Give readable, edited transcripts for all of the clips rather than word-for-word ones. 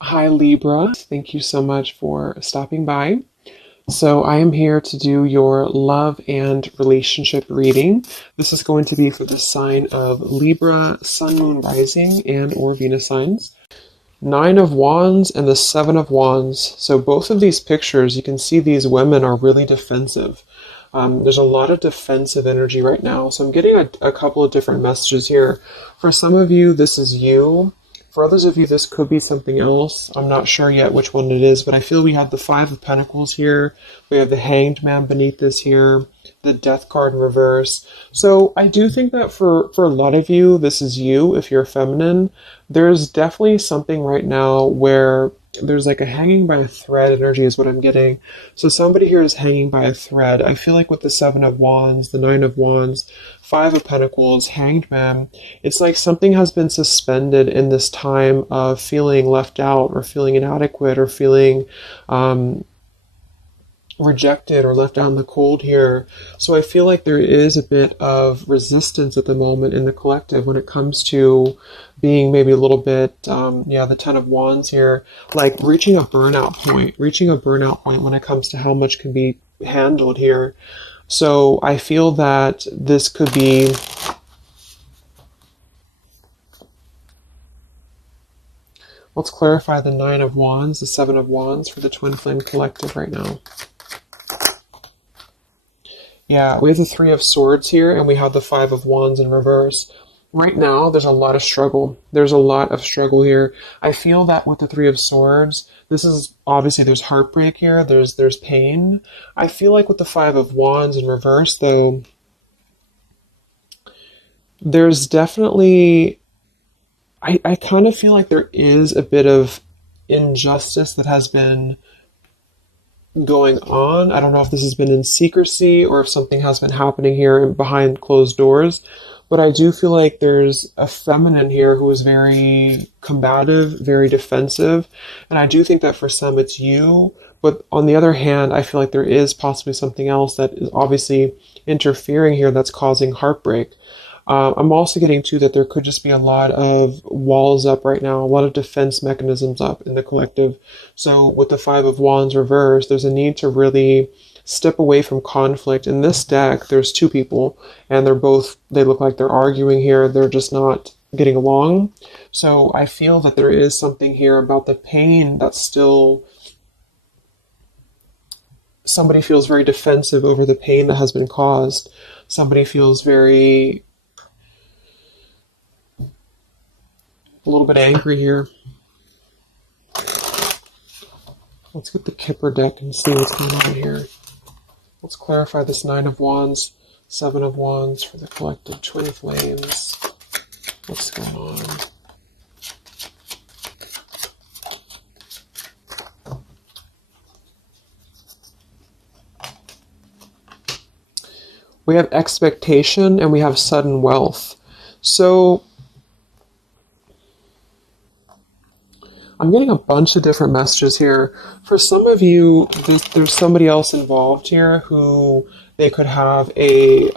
Hi Libra, thank you so much for stopping by. So I am here to do your love and relationship reading. This is going to be for the sign of Libra, Sun, Moon, Rising, and or Venus signs. Nine of Wands and the Seven of Wands. So both of these pictures, you can see these women are really defensive. There's a lot of defensive energy right now. So I'm getting a couple of different messages here. For some of you, this is you. For others of you, this could be something else. I'm not sure yet which one it is, but I feel we have the Five of Pentacles here. We have the Hanged Man beneath this here, the Death card in reverse. So I do think that for a lot of you, this is you if you're feminine. There's definitely something right now where there's like a hanging by a thread energy is what I'm getting. So somebody here is hanging by a thread. I feel like with the Seven of Wands, the Nine of Wands, Five of Pentacles, Hanged Man, it's like something has been suspended in this time of feeling left out or feeling inadequate or feeling rejected or left out in the cold here. So I feel like there is a bit of resistance at the moment in the collective when it comes to being maybe a little bit, the Ten of Wands here, like reaching a burnout point when it comes to how much can be handled here. So I feel that this could be let's clarify the Nine of Wands, the Seven of Wands for the Twin Flame Collective right now. Yeah, we have the Three of Swords here, and we have the Five of Wands in reverse. Right now, there's a lot of struggle. There's a lot of struggle here. I feel that with the Three of Swords, this is obviously there's heartbreak here. There's pain. I feel like with the Five of Wands in reverse, though, there's definitely I kind of feel like there is a bit of injustice that has been going on. I don't know if this has been in secrecy or if something has been happening here behind closed doors, but I do feel like there's a feminine here who is very combative, very defensive, and I do think that for some it's you, but on the other hand, I feel like there is possibly something else that is obviously interfering here that's causing heartbreak. I'm also getting to that there could just be a lot of walls up right now, a lot of defense mechanisms up in the collective. So with the Five of Wands reversed, there's a need to really step away from conflict. In this deck, there's two people, and they look like they're arguing here. They're just not getting along. So I feel that there is something here about the pain that's still... Somebody feels very defensive over the pain that has been caused. Somebody feels a little bit angry here. Let's get the Kipper deck and see what's going on here. Let's clarify this Nine of Wands, Seven of Wands for the collective Twin Flames. What's going on? We have expectation and we have sudden wealth. So I'm getting a bunch of different messages here. For some of you, there's somebody else involved here who they could have a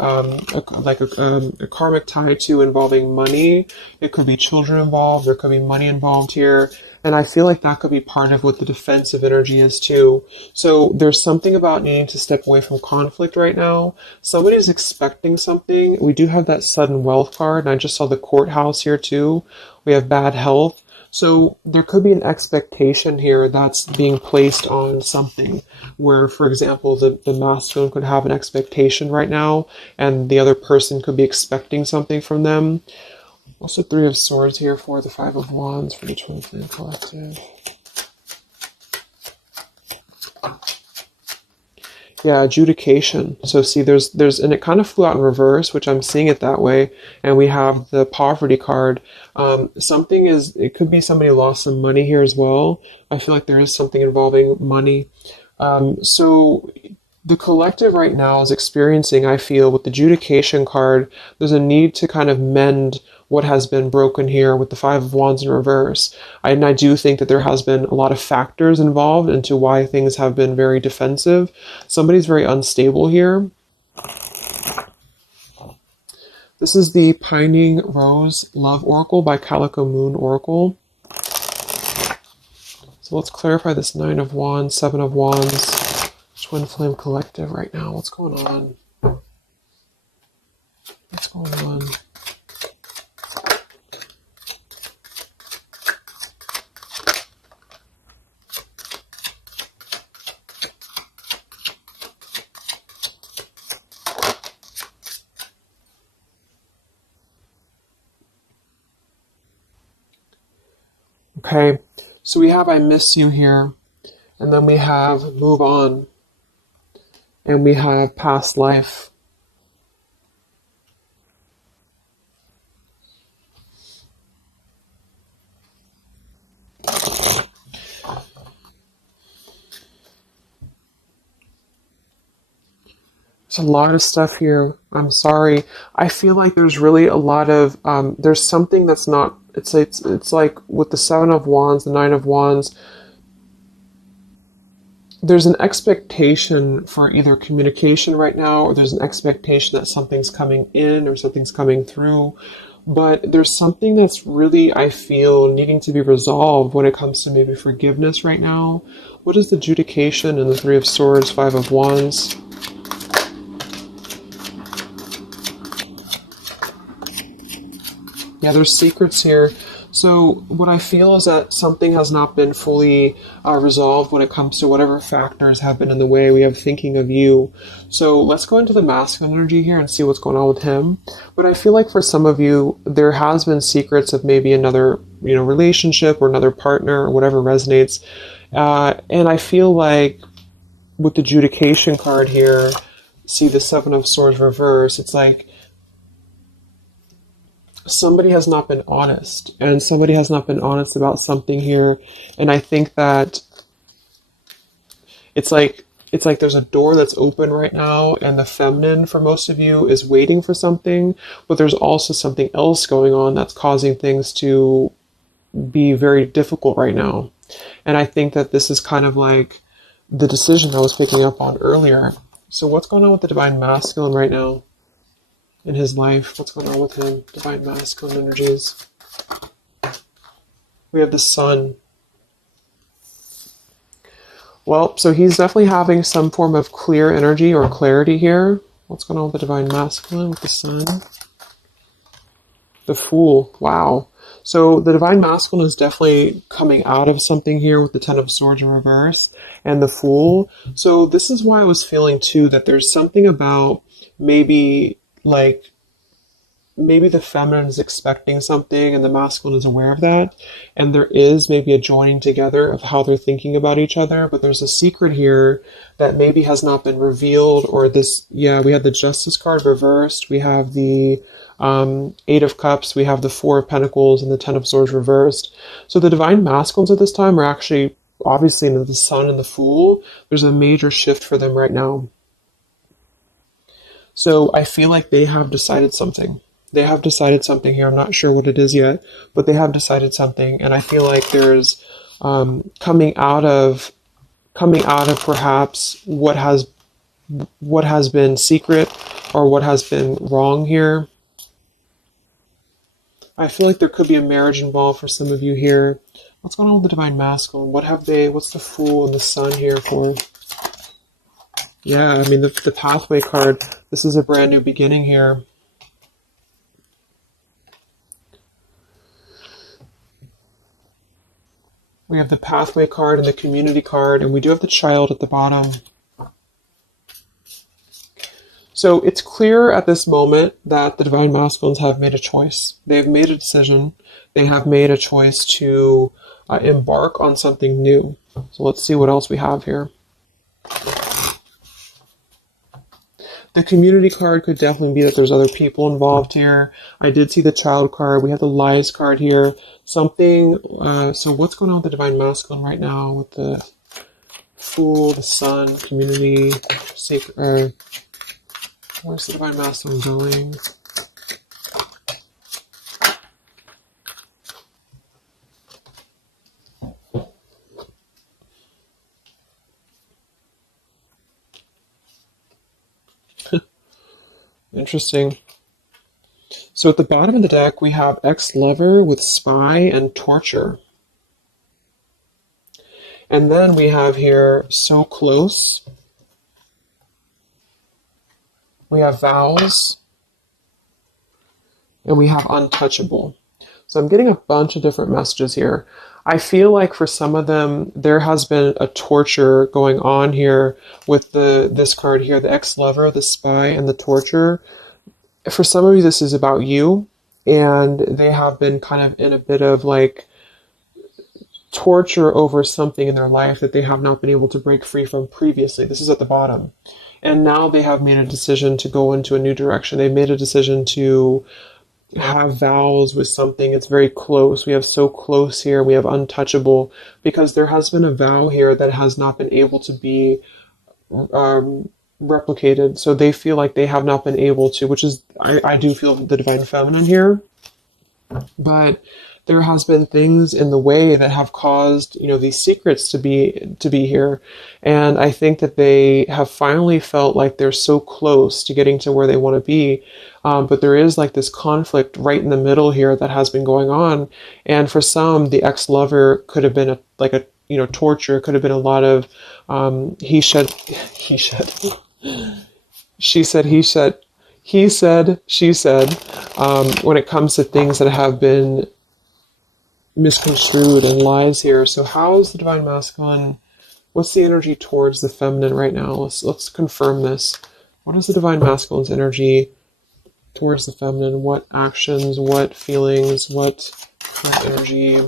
karmic tie to involving money. It could be children involved. There could be money involved here. And I feel like that could be part of what the defensive energy is too. So there's something about needing to step away from conflict right now. Somebody's expecting something. We do have that sudden wealth card. And I just saw the courthouse here too. We have bad health. So there could be an expectation here that's being placed on something where, for example, the masculine could have an expectation right now and the other person could be expecting something from them. Also Three of Swords here for the Five of Wands for the Twin Flame Collective. Yeah, adjudication. So see, there's, and it kind of flew out in reverse, which I'm seeing it that way. And we have the poverty card. It could be somebody lost some money here as well. I feel like there is something involving money. So the collective right now is experiencing, I feel, with the adjudication card, there's a need to kind of mend what has been broken here with the Five of Wands in reverse. And I do think that there has been a lot of factors involved into why things have been very defensive. Somebody's very unstable here. This is the Pining Rose Love Oracle by Calico Moon Oracle. So let's clarify this Nine of Wands, Seven of Wands, Twin Flame Collective right now. What's going on? What's going on? Okay, so we have I miss you here, and then we have move on, and we have past life. There's a lot of stuff here. I'm sorry. I feel like there's really a lot of, there's something that's not, it's like with the Seven of Wands, the Nine of Wands, there's an expectation for either communication right now, or there's an expectation that something's coming in or something's coming through. But there's something that's really, I feel, needing to be resolved when it comes to maybe forgiveness right now. What is the adjudication in the Three of Swords, Five of Wands? Yeah, there's secrets here. So what I feel is that something has not been fully resolved when it comes to whatever factors have been in the way. We have thinking of you. So let's go into the masculine energy here and see what's going on with him. But I feel like for some of you, there has been secrets of maybe another, relationship or another partner or whatever resonates. And I feel like with the adjudication card here, see the Seven of Swords reverse, it's like somebody has not been honest, and somebody has not been honest about something here. And I think that it's like there's a door that's open right now, and the feminine for most of you is waiting for something, but there's also something else going on that's causing things to be very difficult right now. And I think that this is kind of like the decision I was picking up on earlier. So what's going on with the divine masculine right now in his life? What's going on with him? Divine masculine energies. We have the sun. Well, so he's definitely having some form of clear energy or clarity here. What's going on with the divine masculine with the sun? The Fool. Wow. So the divine masculine is definitely coming out of something here with the Ten of Swords in reverse and the Fool. So this is why I was feeling too that there's something about maybe the feminine is expecting something and the masculine is aware of that. And there is maybe a joining together of how they're thinking about each other. But there's a secret here that maybe has not been revealed, or this, yeah, we have the Justice card reversed. We have the Eight of Cups. We have the Four of Pentacles and the Ten of Swords reversed. So the divine masculines at this time are actually obviously into the Sun and the Fool. There's a major shift for them right now. So I feel like they have decided something. They have decided something here. I'm not sure what it is yet, but they have decided something. And I feel like there's coming out of perhaps what has been secret or what has been wrong here. I feel like there could be a marriage involved for some of you here. What's going on with the divine masculine? What's the Fool and the Sun here for? Yeah, I mean, the Pathway card, this is a brand new beginning here. We have the Pathway card and the Community card, and we do have the Child at the bottom. So it's clear at this moment that the divine masculines have made a choice. They've made a decision. They have made a choice to embark on something new. So let's see what else we have here. The Community card could definitely be that there's other people involved here. I did see the Child card. We have the Lies card here. Something, so what's going on with the divine masculine right now with the Fool, the Sun, Community, Sacred, where's the divine masculine going? Interesting. So at the bottom of the deck, we have ex-lover with spy and torture. And then we have here so close. We have vows. And we have untouchable. So I'm getting a bunch of different messages here. I feel like for some of them, there has been a torture going on here with this card here, the ex-lover, the spy, and the torture. For some of you, this is about you, and they have been kind of in a bit of like torture over something in their life that they have not been able to break free from previously. This is at the bottom. And now they have made a decision to go into a new direction. They've made a decision to have vows with something. It's very close. We have so close here. We have untouchable, because there has been a vow here that has not been able to be replicated. So they feel like they have not been able to, which is, I do feel the divine feminine here, but there has been things in the way that have caused, these secrets to be here. And I think that they have finally felt like they're so close to getting to where they want to be. But there is like this conflict right in the middle here that has been going on. And for some, the ex-lover could have been torture. It could have been a lot of he said, she said, he said, he said, she said, when it comes to things that have been misconstrued and lies here. So how is the divine masculine? What's the energy towards the feminine right now? Let's confirm this. What is the divine masculine's energy towards the feminine? What actions, what feelings, what energy?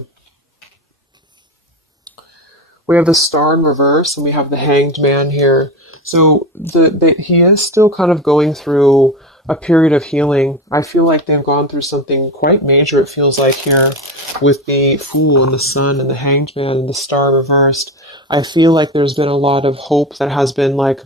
We have the Star in reverse, and we have the Hanged Man here. So he is still kind of going through a period of healing. I feel like they've gone through something quite major, it feels like, here with the Fool and the Sun and the Hanged Man and the Star reversed. I feel like there's been a lot of hope that has been like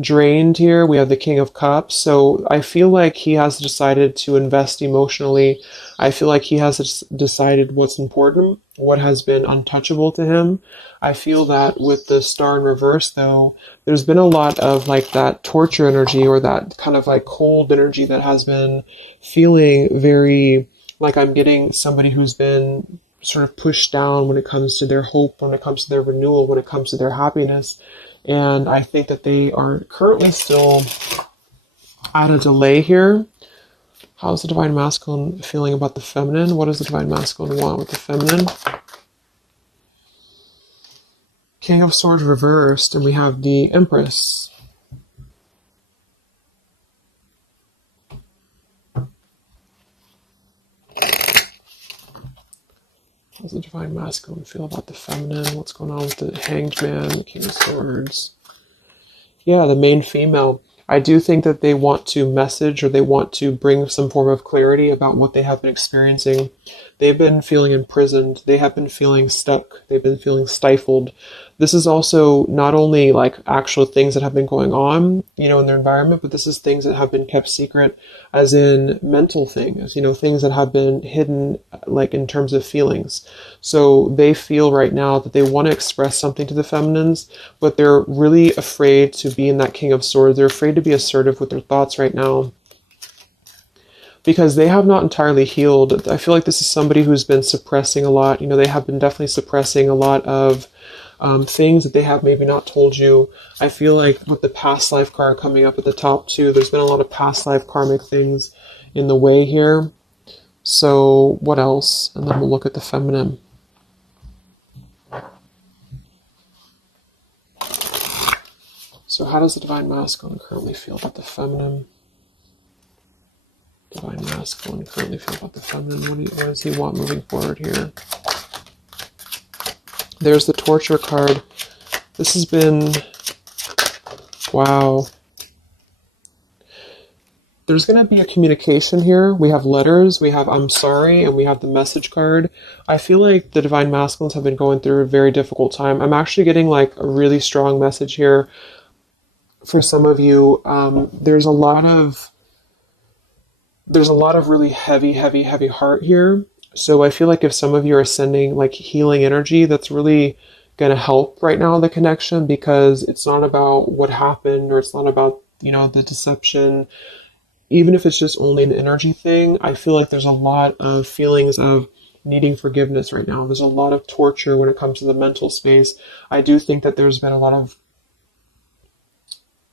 drained here. We have the King of Cups. So I feel like he has decided to invest emotionally. I feel like he has decided what's important, what has been untouchable to him. I feel that with the Star in reverse, though, there's been a lot of like that torture energy, or that kind of like cold energy that has been feeling very like I'm getting somebody who's been sort of pushed down when it comes to their hope, when it comes to their renewal, when it comes to their happiness. And I think that they are currently still at a delay here. How's the divine masculine feeling about the feminine? What does the divine masculine want with the feminine? King of Swords reversed, and we have the Empress. How does the divine masculine feel about the feminine? What's going on with the Hanged Man, the King of Swords? Yeah, the main female. I do think that they want to message, or they want to bring some form of clarity about what they have been experiencing. They've been feeling imprisoned. They have been feeling stuck. They've been feeling stifled. This is also not only like actual things that have been going on, in their environment, but this is things that have been kept secret, as in mental things, things that have been hidden, like in terms of feelings. So they feel right now that they want to express something to the feminines, but they're really afraid to be in that King of Swords. They're afraid to be assertive with their thoughts right now, because they have not entirely healed. I feel like this is somebody who's been suppressing a lot. They have been definitely suppressing a lot of things that they have maybe not told you. I feel like with the past life card coming up at the top too, there's been a lot of past life karmic things in the way here. So what else? And then we'll look at the feminine. So how does the divine masculine currently feel about the feminine? Divine masculine currently feel about the feminine. What does he want moving forward here? There's the torture card. This has been, wow. There's going to be a communication here. We have letters, we have I'm sorry, and we have the message card. I feel like the divine masculines have been going through a very difficult time. I'm actually getting like a really strong message here for some of you. There's a lot of really heavy heart here. So I feel like if some of you are sending like healing energy, that's really going to help right now, the connection, because it's not about what happened, or it's not about, the deception. Even if it's just only an energy thing, I feel like there's a lot of feelings of needing forgiveness right now. There's a lot of torture when it comes to the mental space. I do think that there's been a lot of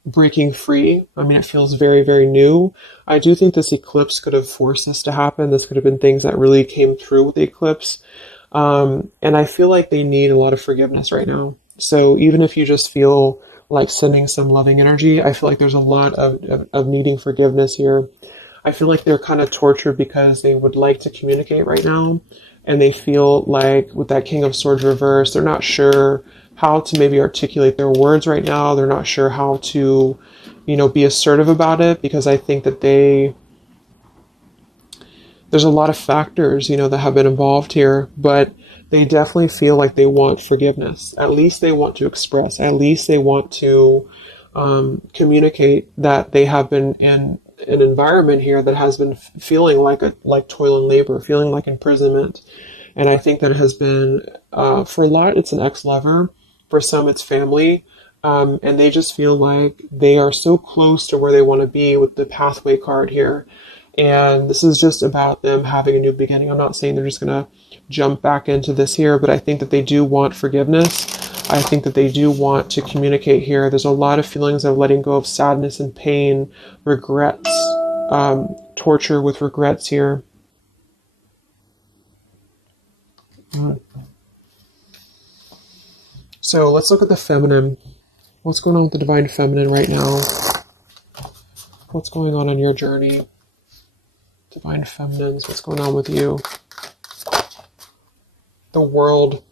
breaking free. I mean, it feels very, very new. I do think this eclipse could have forced this to happen. This could have been things that really came through with the eclipse. And I feel like they need a lot of forgiveness right now. So even if you just feel like sending some loving energy, I feel like there's a lot of needing forgiveness here. I feel like they're kind of tortured because they would like to communicate right now. And they feel like with that King of Swords reverse, they're not sure how to maybe articulate their words right now. They're not sure how to, be assertive about it, because I think that there's a lot of factors, that have been involved here, but they definitely feel like they want forgiveness. At least they want to express, at least they want to communicate that they have been in an environment here that has been feeling like toil and labor, feeling like imprisonment. And I think that it has been, for a lot, it's an ex-lover. For some, it's family. And they just feel like they are so close to where they want to be with the pathway card here. And this is just about them having a new beginning. I'm not saying they're just going to jump back into this here, but I think that they do want forgiveness. I think that they do want to communicate here. There's a lot of feelings of letting go of sadness and pain, regrets, torture with regrets here. So let's look at the feminine. What's going on with the divine feminine right now? What's going on your journey? Divine feminines, what's going on with you? The world.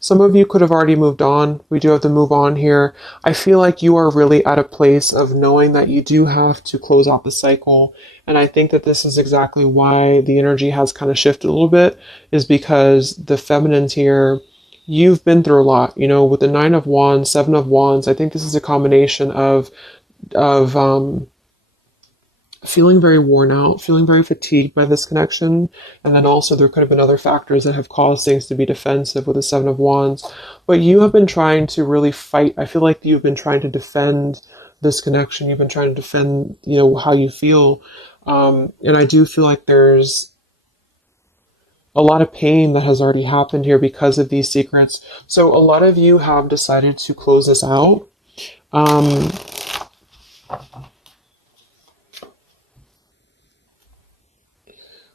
Some of you could have already moved on. We do have to move on here. I feel like you are really at a place of knowing that you do have to close out the cycle. And I think that this is exactly why the energy has kind of shifted a little bit, is because the feminines here, you've been through a lot, with the 9 of Wands, 7 of Wands. I think this is a combination of feeling very worn out, feeling very fatigued by this connection. And then also there could have been other factors that have caused things to be defensive with the 7 of Wands. But you have been trying to really fight. I feel like you've been trying to defend this connection. You've been trying to defend, how you feel. And I do feel like there's a lot of pain that has already happened here because of these secrets. So a lot of you have decided to close this out.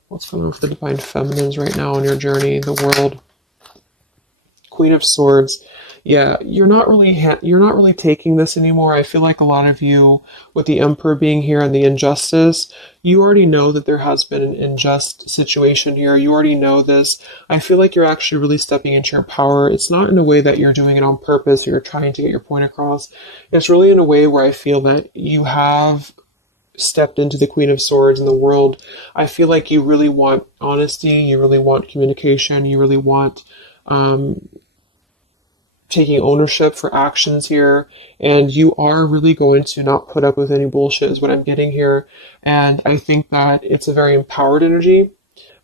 What's going on with the divine feminines right now on your journey? The world. Queen of Swords. Yeah, you're not really taking this anymore. I feel like a lot of you, with the Emperor being here and the injustice, you already know that there has been an unjust situation here. You already know this. I feel like you're actually really stepping into your power. It's not in a way that you're doing it on purpose or you're trying to get your point across. It's really in a way where I feel that you have stepped into the Queen of Swords in the world. I feel like you really want honesty. You really want communication. You really want taking ownership for actions here, and you are really going to not put up with any bullshit is what I'm getting here. And I think that it's a very empowered energy.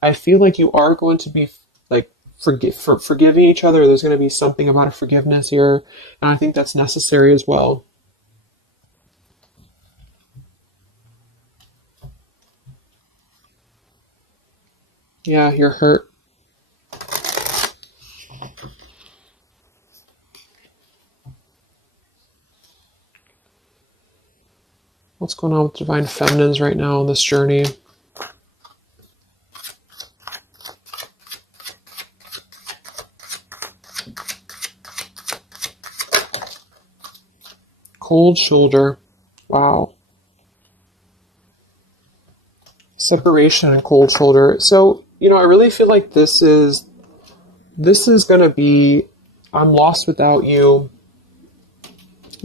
I feel like you are going to be like forgiving each other. There's going to be something about a forgiveness here, and I think that's necessary as well. Yeah, you're hurt. What's going on with divine feminines right now on this journey? Cold shoulder. Wow. Separation and cold shoulder. So, I really feel like this is going to be, I'm lost without you.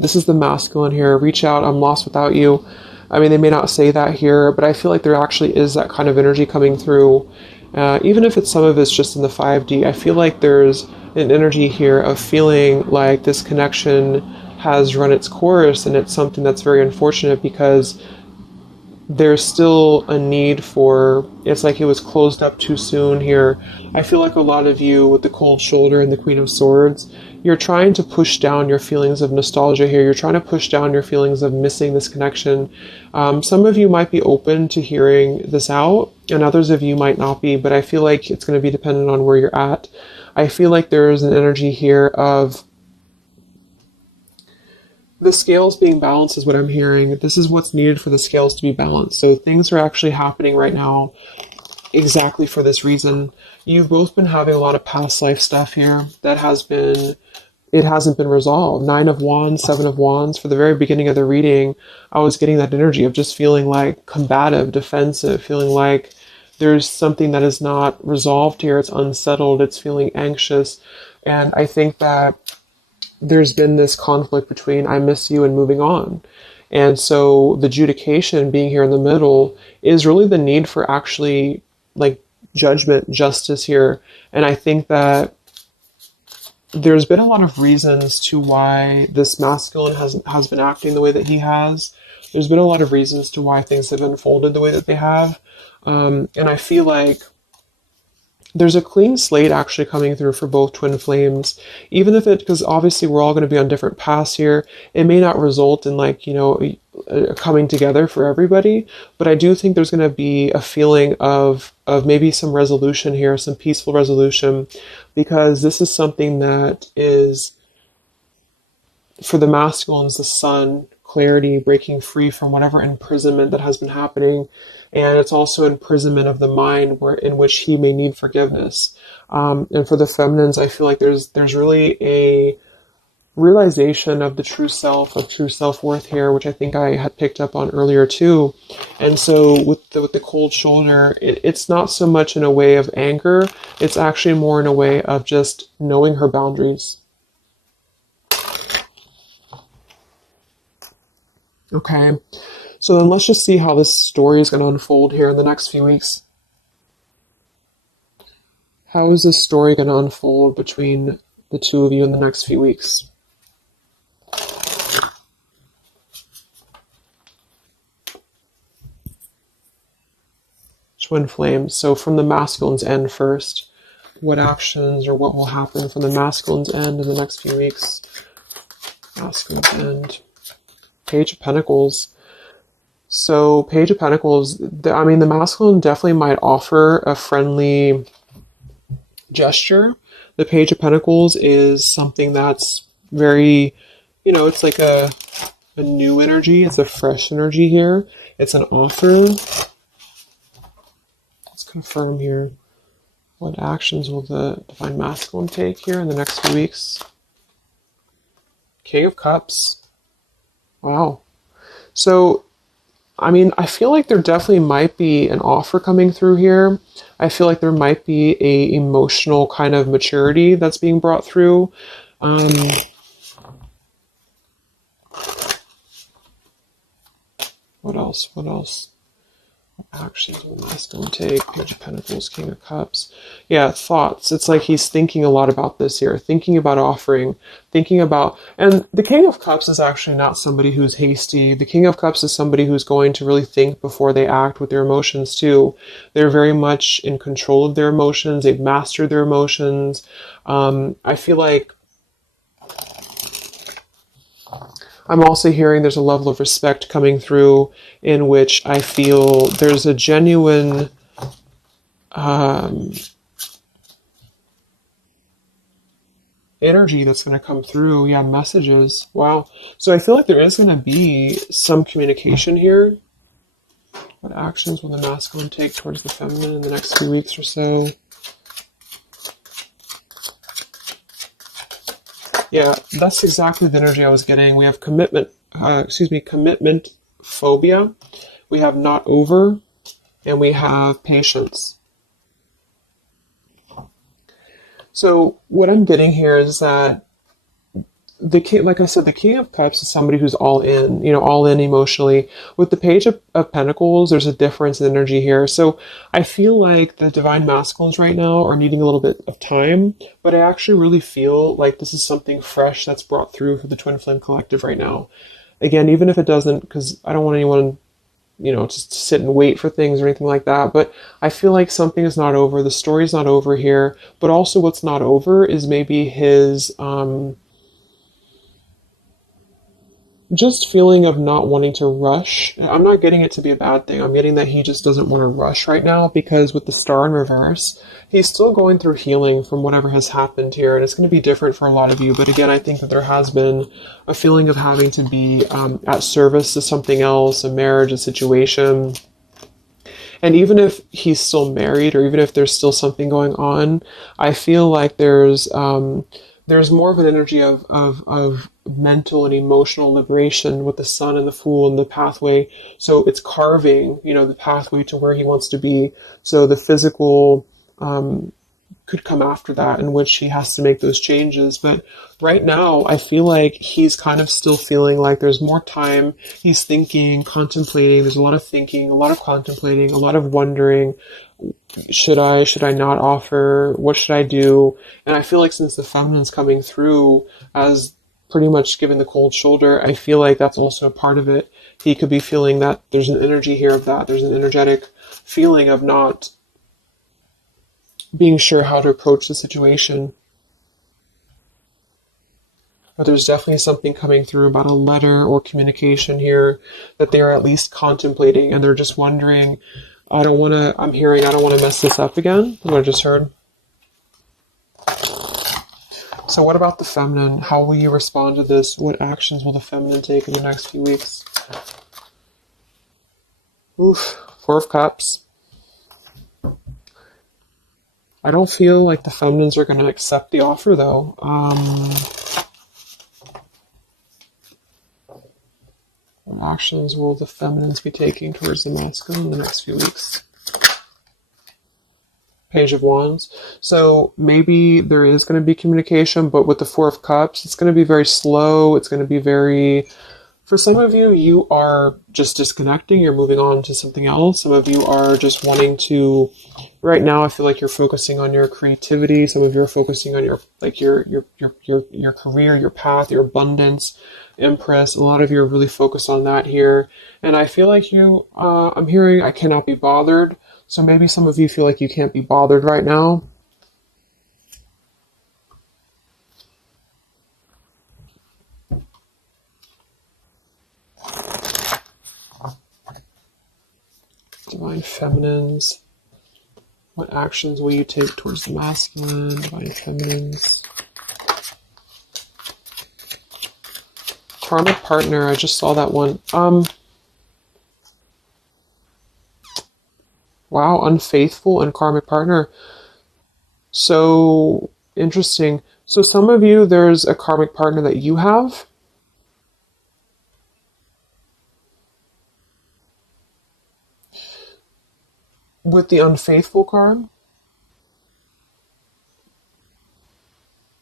This is the masculine here. Reach out, I'm lost without you. I mean, they may not say that here, but I feel like there actually is that kind of energy coming through. Even if some of it's just in the 5D, I feel like there's an energy here of feeling like this connection has run its course, and it's something that's very unfortunate because there's still a need for, it's like it was closed up too soon here. I feel like a lot of you with the cold shoulder and the Queen of Swords, you're trying to push down your feelings of nostalgia here. You're trying to push down your feelings of missing this connection. Some of you might be open to hearing this out, and others of you might not be, but I feel like it's going to be dependent on where you're at. I feel like there is an energy here of the scales being balanced is what I'm hearing. This is what's needed for the scales to be balanced. So things are actually happening right now exactly for this reason. You've both been having a lot of past life stuff here that it hasn't been resolved. 9 of Wands, 7 of Wands. For the very beginning of the reading, I was getting that energy of just feeling like combative, defensive, feeling like there's something that is not resolved here. It's unsettled. It's feeling anxious. And I think that there's been this conflict between I miss you and moving on. And so the adjudication being here in the middle is really the need for actually like judgment, justice here. And I think that there's been a lot of reasons to why this masculine has been acting the way that he has. There's been a lot of reasons to why things have unfolded the way that they have. And I feel like there's a clean slate actually coming through for both twin flames, even if because obviously we're all going to be on different paths here. It may not result in like, a coming together for everybody, but I do think there's going to be a feeling of maybe some resolution here, some peaceful resolution, because this is something that is, for the masculines, the sun, clarity, breaking free from whatever imprisonment that has been happening. And it's also imprisonment of the mind in which he may need forgiveness. And for the feminines, I feel like there's really a realization of the true self, of true self-worth here, which I think I had picked up on earlier too. And so with the cold shoulder, it's not so much in a way of anger. It's actually more in a way of just knowing her boundaries. Okay. So then let's just see how this story is going to unfold here in the next few weeks. How is this story going to unfold between the two of you in the next few weeks? Twin flames. So from the masculine's end first, what actions or what will happen from the masculine's end in the next few weeks? Masculine's end. Page of Pentacles. So Page of Pentacles, the masculine definitely might offer a friendly gesture. The Page of Pentacles is something that's very, it's like a new energy. It's a fresh energy here. It's an offer. Let's confirm here. What actions will the Divine Masculine take here in the next few weeks? King of Cups. Wow. So I feel like there definitely might be an offer coming through here. I feel like there might be a emotional kind of maturity that's being brought through. What else? What actions will the masculine take? Page of Pentacles, King of Cups. Yeah, thoughts. It's like he's thinking a lot about this here, thinking about offering, and the King of Cups is actually not somebody who's hasty. The King of Cups is somebody who's going to really think before they act with their emotions too. They're very much in control of their emotions. They've mastered their emotions. I feel like I'm also hearing there's a level of respect coming through in which I feel there's a genuine energy that's going to come through. Yeah, messages. Wow. So I feel like there is going to be some communication here. What actions will the masculine take towards the feminine in the next few weeks or so? Yeah, that's exactly the energy I was getting. We have commitment phobia. We have not over, and we have patience. So what I'm getting here is that the king, like I said, the King of Cups is somebody who's all in, all in emotionally. With the Page of Pentacles, there's a difference in energy here. So I feel like the Divine Masculines right now are needing a little bit of time, but I actually really feel like this is something fresh that's brought through for the Twin Flame Collective right now. Again, even if it doesn't, because I don't want anyone just sit and wait for things or anything like that. But I feel like something is not over. The story's not over here. But also what's not over is maybe his just feeling of not wanting to rush. I'm not getting it to be a bad thing. I'm getting that he just doesn't want to rush right now, because with the star in reverse, he's still going through healing from whatever has happened here. And it's going to be different for a lot of you. But again, I think that there has been a feeling of having to be at service to something else, a marriage, a situation. And even if he's still married, or even if there's still something going on, I feel like there's more of an energy of mental and emotional liberation with the sun and the fool and the pathway. So it's carving, the pathway to where he wants to be. So the physical could come after that, in which he has to make those changes. But right now, I feel like he's kind of still feeling like there's more time. He's thinking, contemplating. There's a lot of thinking, a lot of contemplating, a lot of wondering. Should I not offer? What should I do? And I feel like since the feminine's coming through as pretty much giving the cold shoulder, I feel like that's also a part of it. He could be feeling that there's an energy here of that. There's an energetic feeling of not being sure how to approach the situation. But there's definitely something coming through about a letter or communication here that they are at least contemplating, and they're just wondering, I don't want to mess this up again. What I just heard. So what about the feminine? How will you respond to this? What actions will the feminine take in the next few weeks? Oof, Four of Cups. I don't feel like the feminines are going to accept the offer, though. What actions will the feminines be taking towards the masculine in the next few weeks? Page of Wands. So maybe there is going to be communication, but with the Four of Cups, it's going to be very slow. It's going to be very... For some of you, you are just disconnecting. You're moving on to something else. Some of you are just wanting to... Right now, I feel like you're focusing on your creativity. Some of you are focusing on your career, your path, your abundance, Empress. A lot of you are really focused on that here. And I feel like I'm hearing I cannot be bothered. So maybe some of you feel like you can't be bothered right now. Divine Feminines. What actions will you take towards the masculine? Divine Feminines. Karmic partner. I just saw that one. Wow, unfaithful and karmic partner. So interesting. So some of you, there's a karmic partner that you have. With the unfaithful card.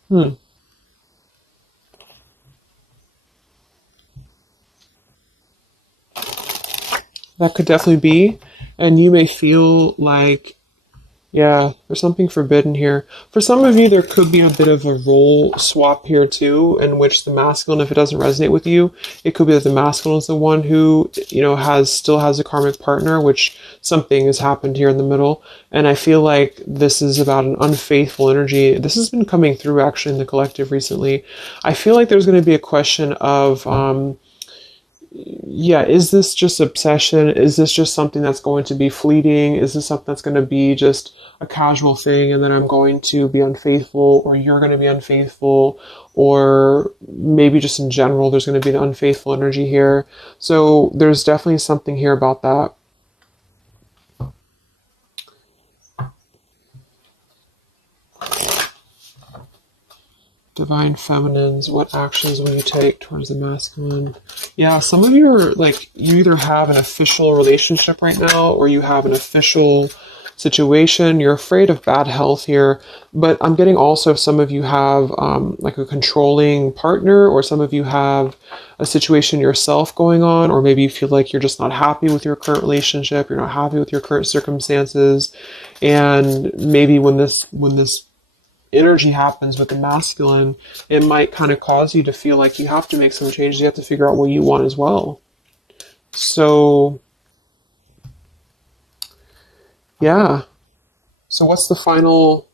That could definitely be. And you may feel like, yeah, there's something forbidden here. For some of you, there could be a bit of a role swap here too, in which the masculine, if it doesn't resonate with you, it could be that the masculine is the one who, still has a karmic partner, which something has happened here in the middle. And I feel like this is about an unfaithful energy. This has been coming through actually in the collective recently. I feel like there's going to be a question of, is this just obsession? Is this just something that's going to be fleeting? Is this something that's going to be just a casual thing, and then I'm going to be unfaithful, or you're going to be unfaithful, or maybe just in general there's going to be an unfaithful energy here. So there's definitely something here about that. Divine Feminines, what actions will you take towards the masculine? Yeah, some of you are like, you either have an official relationship right now, or you have an official situation. You're afraid of bad health here, but I'm getting also some of you have like a controlling partner, or some of you have a situation yourself going on, or maybe you feel like you're just not happy with your current relationship, you're not happy with your current circumstances, and maybe when this energy happens with the masculine, it might kind of cause you to feel like you have to make some changes. You have to figure out what you want as well. So Yeah. So what's the final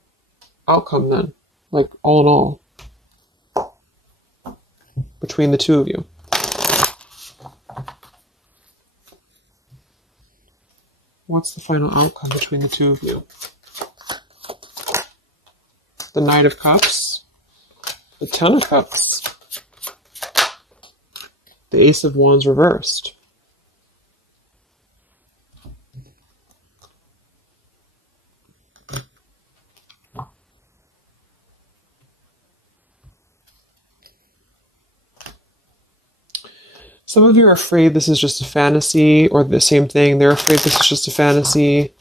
outcome then? Like, all in all, between the two of you? What's the final outcome between the two of you? The Knight of Cups, the Ten of Cups, the Ace of Wands reversed. Some of you are afraid this is just a fantasy, or the same thing. They're afraid this is just a fantasy.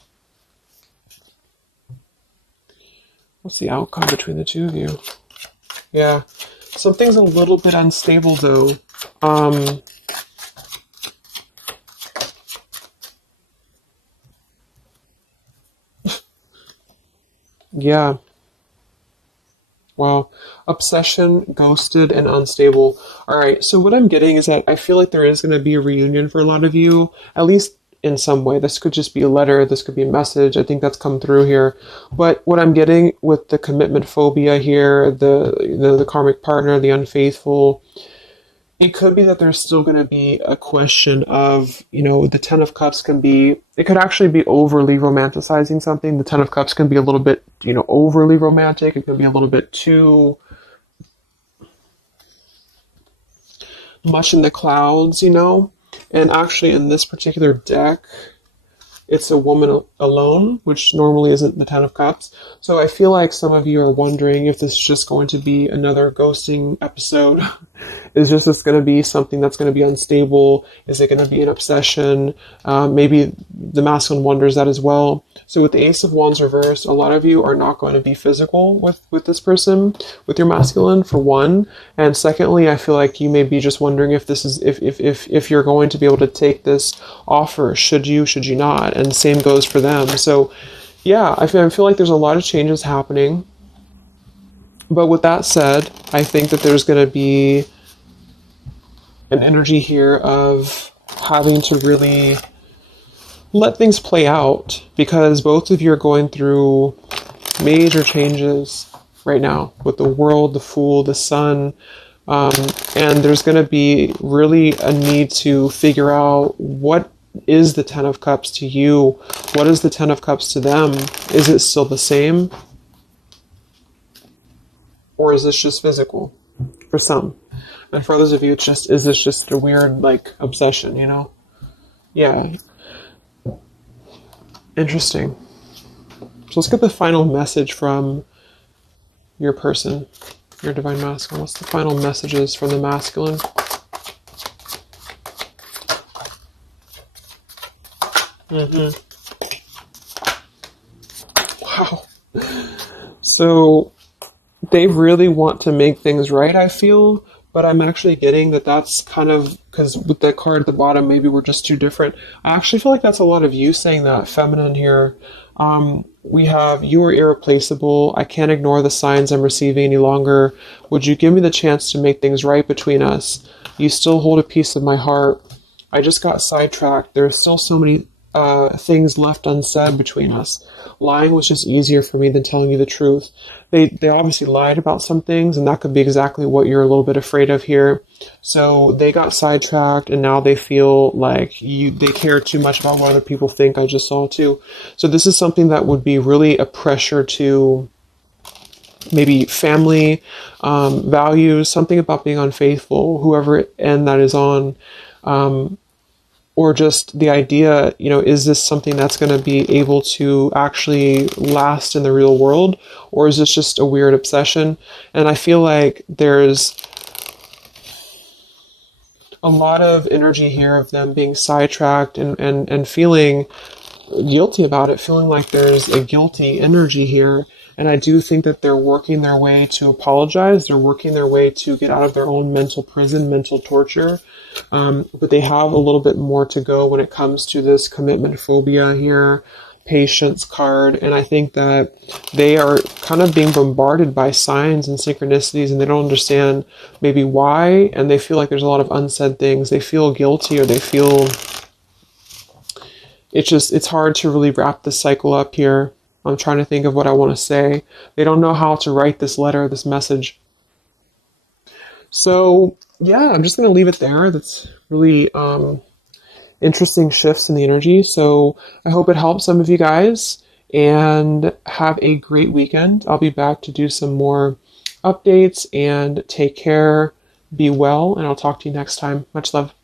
What's the outcome between the two of you? Yeah. Something's a little bit unstable, though. Yeah. Wow. Obsession, ghosted, and unstable. All right. So what I'm getting is that I feel like there is going to be a reunion for a lot of you, at least in some way. This could just be a letter. This could be a message. I think that's come through here. But what I'm getting with the commitment phobia here, the karmic partner, the unfaithful, it could be that there's still going to be a question of, the Ten of Cups can be, it could actually be overly romanticizing something. The Ten of Cups can be a little bit, overly romantic. It can be a little bit too much in the clouds, And actually in this particular deck, it's a woman alone, which normally isn't the Ten of Cups. So I feel like some of you are wondering if this is just going to be another ghosting episode. Is this going to be something that's going to be unstable? Is it going to be an obsession? Maybe the masculine wonders that as well. So with the Ace of Wands reversed, a lot of you are not going to be physical with this person, with your masculine, for one. And secondly, I feel like you may be just wondering if this is if you're going to be able to take this offer. Should you not? And same goes for them. So yeah, I feel like there's a lot of changes happening. But with that said, I think that there's going to be an energy here of having to really let things play out, because both of you are going through major changes right now with the World, the Fool, the Sun, and there's going to be really a need to figure out what is the Ten of Cups to you, what is the Ten of Cups to them. Is it still the same, or is this just physical for some? And for others of you, is this just a weird, obsession, Yeah. Interesting. So let's get the final message from your person, your divine masculine. What's the final messages from the masculine? Wow. So they really want to make things right, I feel. But I'm actually getting that that's kind of, because with the card at the bottom, maybe we're just too different. I actually feel like that's a lot of you saying that, feminine here. We have, you are irreplaceable. I can't ignore the signs I'm receiving any longer. Would you give me the chance to make things right between us? You still hold a piece of my heart. I just got sidetracked. There are still so many things left unsaid between us. Lying was just easier for me than telling you the truth. They obviously lied about some things, and that could be exactly what you're a little bit afraid of here. So they got sidetracked, and now they feel like they care too much about what other people think. I just saw too. So this is something that would be really a pressure to maybe family values, something about being unfaithful, whoever end that is on. Or just the idea, is this something that's going to be able to actually last in the real world? Or is this just a weird obsession? And I feel like there's a lot of energy here of them being sidetracked and feeling guilty about it, feeling like there's a guilty energy here. And I do think that they're working their way to apologize. They're working their way to get out of their own mental prison, mental torture. But they have a little bit more to go when it comes to this commitment phobia here, patience card. And I think that they are kind of being bombarded by signs and synchronicities, and they don't understand maybe why. And they feel like there's a lot of unsaid things. They feel guilty, or they feel it's hard to really wrap this cycle up here. I'm trying to think of what I want to say. They don't know how to write this letter, this message. So yeah, I'm just going to leave it there. That's really interesting shifts in the energy. So I hope it helps some of you guys, and have a great weekend. I'll be back to do some more updates, and take care, be well, and I'll talk to you next time. Much love.